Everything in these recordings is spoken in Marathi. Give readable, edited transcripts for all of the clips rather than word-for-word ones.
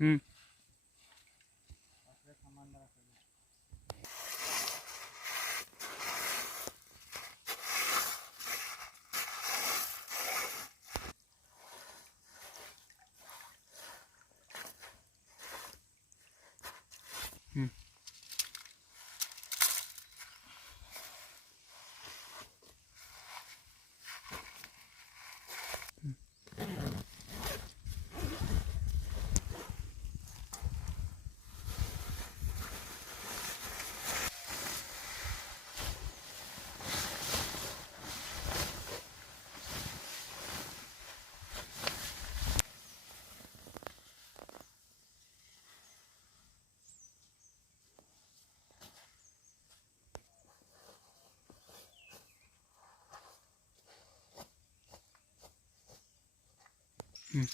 हम्म हम्म हम्म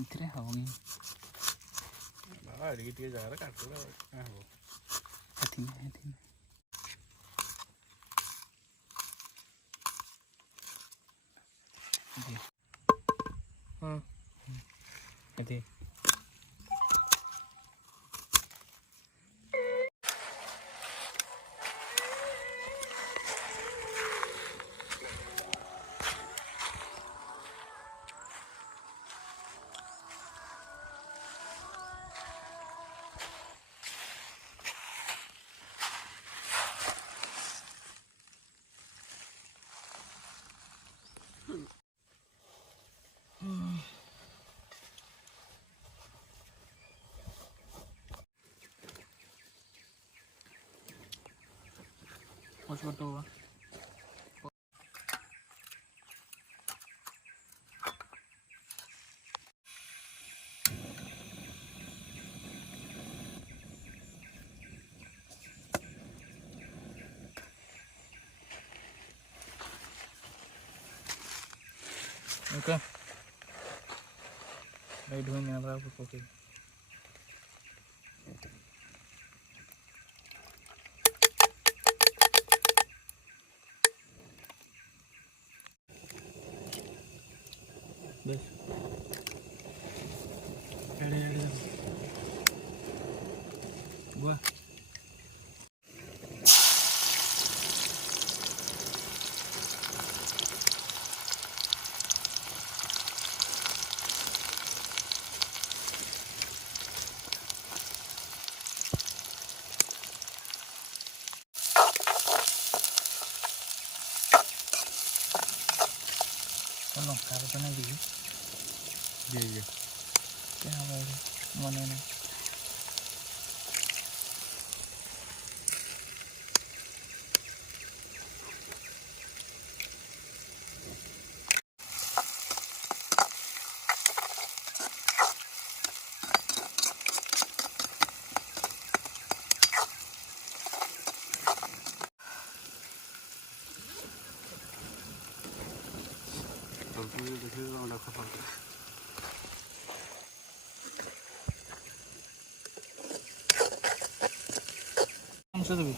इतने होंगे बाबा अड़ी टे जा रहा काट लो हां वो हथी में जी हां हथी कुछ तो होगा ओके राइट में मैं आपको ओके बस एड़ी वाह ଲଙ୍କା କଥା ନାଇଁ କି ମନେ ନାହିଁ। ଅଂଶ ଦେବି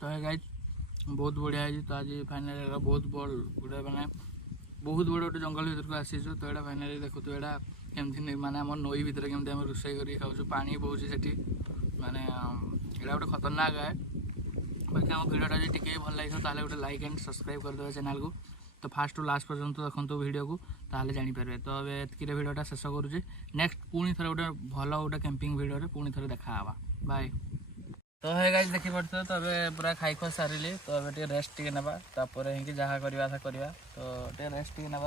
तो गाइज बहुत बढ़िया है। तो आज फाइनाल बहुत बड़ गोटे मैंने बहुत बड़ गोटे जंगल भर को आसीचु। तो यहाँ फाइनाली देखो तो यहाँ केमती माने आम नई भितर केमती आम रोषे कर खाऊ पानी बहुत से माने यहाँ गोटे खतरनाक है। बाकी आम भिडियोटा जी टे भल लगे तो गोटे लाइक एंड सब्सक्राइब करदे चैनल को। तो फास्ट टू लास्ट पर्यंत देखो वीडियो को ताले जानीपारे। तो ये भिडियोटा शेष करुचे। नेक्स्ट पुणी थोड़ा गोटे भल गोटे कैंपिंग भिडियो पुणी थे देखा बाय। तो है गाइस देखी पड़ते तो अबे पूरा खाई खुआ सारे। तो अबे टे रेस्ट टे ना तापर हिंकी जहाँ करवा करवा। तो टे रेस्ट टे ना।